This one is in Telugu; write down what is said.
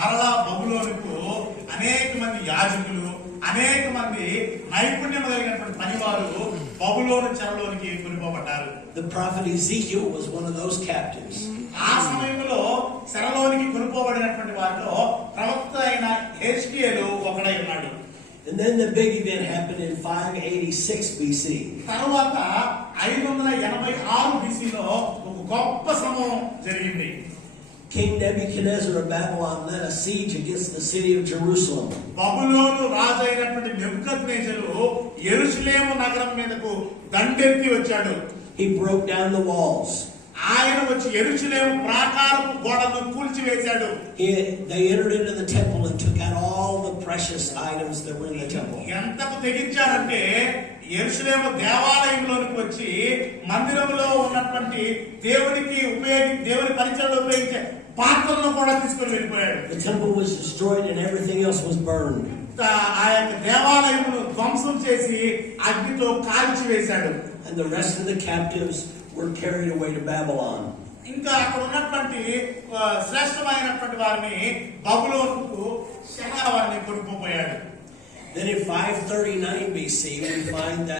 మరలా బబులోనుకు అనేక మంది యాజకులు, అనేక మంది నైపుణ్యం కలిగినటువంటి పనివారు బబులోను చెరలోనికి కొనిపోబడ్డారు. The prophet Ezekiel was one of those captives. ఆ సమయంలో చెరలోనికి కొనిపోబడినటువంటి వారిలో ప్రవక్త అయిన హెజ్కియేలు ఒకడై ఉన్నాడు. And then the big event happened in 586 BC. తరువాత 586 BCలో ఒక గొప్ప సంభవం జరిగింది. King Nebuchadnezzar of Babylon led a siege against the city of Jerusalem. బబులోను రాజు అయినటువంటి నెబుకద్నెజరు యెరూషలేము నగరం మీదకు దండెత్తి వచ్చాడు. He broke down the walls. ఆయన వచ్చి యెరూషలేము ప్రాకారపు గోడను కూల్చివేశాడు. They entered into the temple and took out all the precious items that were in the temple. ఎంతకు తెగించాడంటే యెరూషలేము దేవాలయంలోనికి వచ్చి మందిరంలో ఉన్నటువంటి దేవుని పరిచయంలో ఉపయోగించే పాత్రలను కూడా తీసుకొని వెళ్ళిపోయాడు. The temple was destroyed and everything else was burned. ఆ యొక్క దేవాలయమును ధ్వంసం చేసి అగ్నితో కాల్చి వేశాడు. And the rest of the captives were carried away to Babylon. ఇంకా అక్కడ ఉన్నటువంటి శ్రేష్టమైనటువంటి వారిని బబులోనుకు వారిని కొనుక్కుపోయాడు. Then in 539 BC we find that